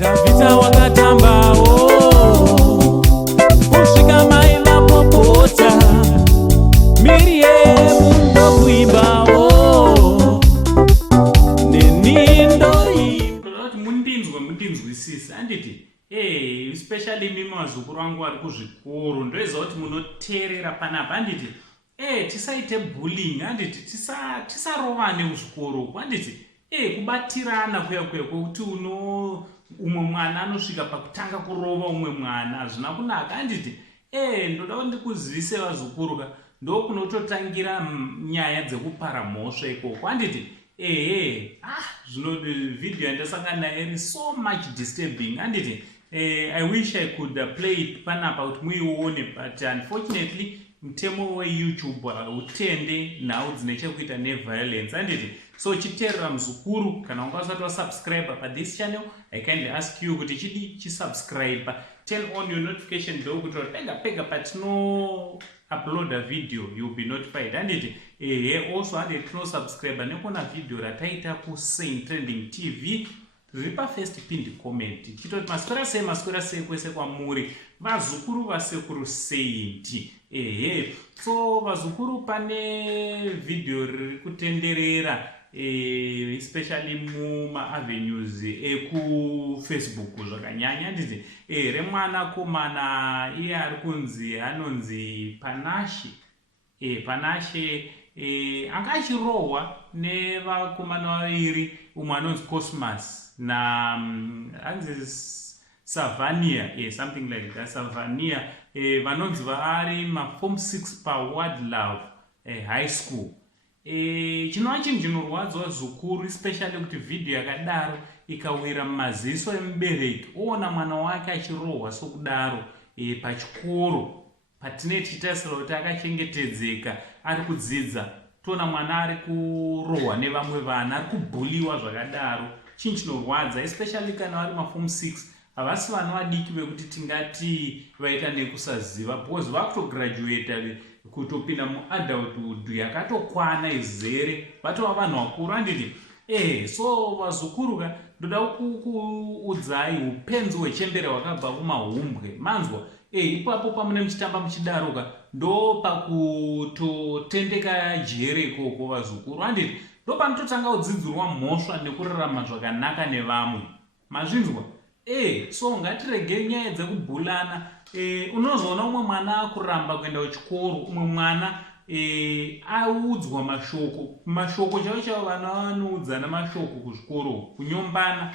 Davita wakatambawo kusvika mai vapopota miri yemundo kuimbawo nenindoimba mundinzwisisa handiti especially mimi mazukuru vangu ari kuzvikoro ndoiziva kuti munoteerera panapa handiti tisaite bullying handiti tisarovane kuzvikoro uku handiti kubatirana kuya kwekuti umwe mwana anosvika pakutanga kurova umwe mwana hazvina kunaka handiti ndoda kuti ndikuzivise vazukuruka ndokunototangira nyaya dzekupara mhosva ikoko handiti zvino video yandasangana nayo iri so much disturbing handiti I wish I could play it panapa kuti muione, but unfortunately mutemo weYouTube hautende nhau dzine chekuita neviolence handiti. So chiteerera muzukuru kana unga usati wasubscribe pathis channel, I kindly ask you kuti chisubscribe, turn on your notification bell kuti pega patino upload a video you'll be notified handiti. Also handiti tinosubscribe nekuona video rataita kuSaint Trending TV riri pafirst pinned comment chitoti maswera sei kwese kwamuri vazukuru vasekuru Saint. So vazukuru pane video riri kutenderera especially mumaavenues ekuFacebook zvakanyanya nditi remwana komana iye ari kunzi anonzi Pane anga achirohwa nevakomana vaviri, umwe anonzi Cosmas na anzi Savania, something like that, Savania, vanonzi vari maform 6 paWaddilove high school. Chinova chinhu chinorwadzwa zukuru, especially kuti video yakadaro ikawira mumaziso emubereki oona mwana wake achirohwa sokudaro pachikoro patine tichitasira kuti akachengetedzeka ari kudzidza, toona mwana ari kurohwa nevamwe vana, ari kubhuliwa zvakadaro. Chinhu chinorwadza, especially kana vari maform 6 havasi vana vadiki vekuti tingati vaita nekusaziva, because vakutograduata kutopinda muadulthood yakatokwana izere, vatova vanhu vakuru handiti. So vazukuruka ndoda kuudzai upenzi hwechembere hwakabva kumahumbwe, manzwa. Ipapo pamune muchitamba muchidaroka ndo pakutotendeka jere ikoko vazukuru handiti, ndo panototanga kudzidzirwa mhosva nekurarama zvakanaka nevamwe, mazvinzwa. So ngatirege nyaya dzekubhulana. Unozoona umwe mwana akuramba kuenda kuchikoro, umwe mwana audzwa mashoko chavo vana vanoudzana mashoko kuzvikoro, kunyombana,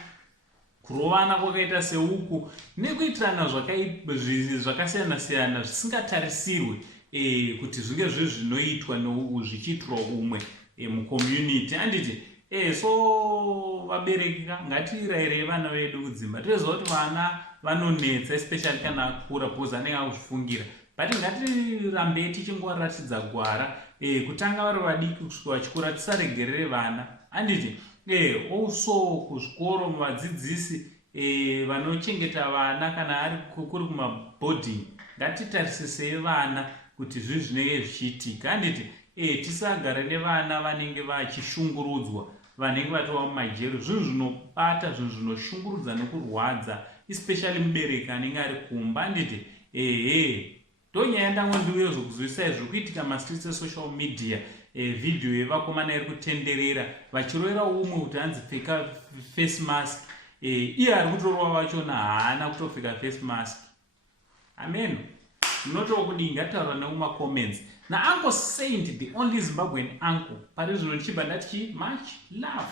kurovana kwakaita seuku nekuitirana zvakasiyana-siyana zvisingatarisirwe kuti zvinge zvinoitwa zvichiitirwa umwe mucommunity handiti. So vabereki ngatirayirei vana vedu kudzimba, toziva kuti vana vanonetsa, especially kana akura, because anenge akuzvifungira, but ngatirambei tichingoratidza gwara kutanga vari vadiki kusvika vachikura, tisaregerere vana handiti. Also kuzvikoro vadzidzisi vanochengeta vana kana ari kuri kumaboarding, ngatitarisisei vana kuti zvinenge zvichiitika handiti. Tisagara nevana vanenge vachishungurudzwa, vanenge vatova mumajero, zvinhu zvinobata, zvinhu zvinoshungurudza nekurwadza, especially mubereki anenge ari kumba handiti. Ndonyaya ndangondiuyo zvokuzivisai zvokuitika mastreets esocial media. Video yevakomana iri kutenderera vachirovera umwe kuti hanzi pfeka facemask, iye ari kutorova vachona haana kutopfeka facemask. Amen. Munotokudii? Ngataura nemumacomments. Na Uncle Saint, the only Zimbabwean uncle, pari zvino ndichibva ndati much love.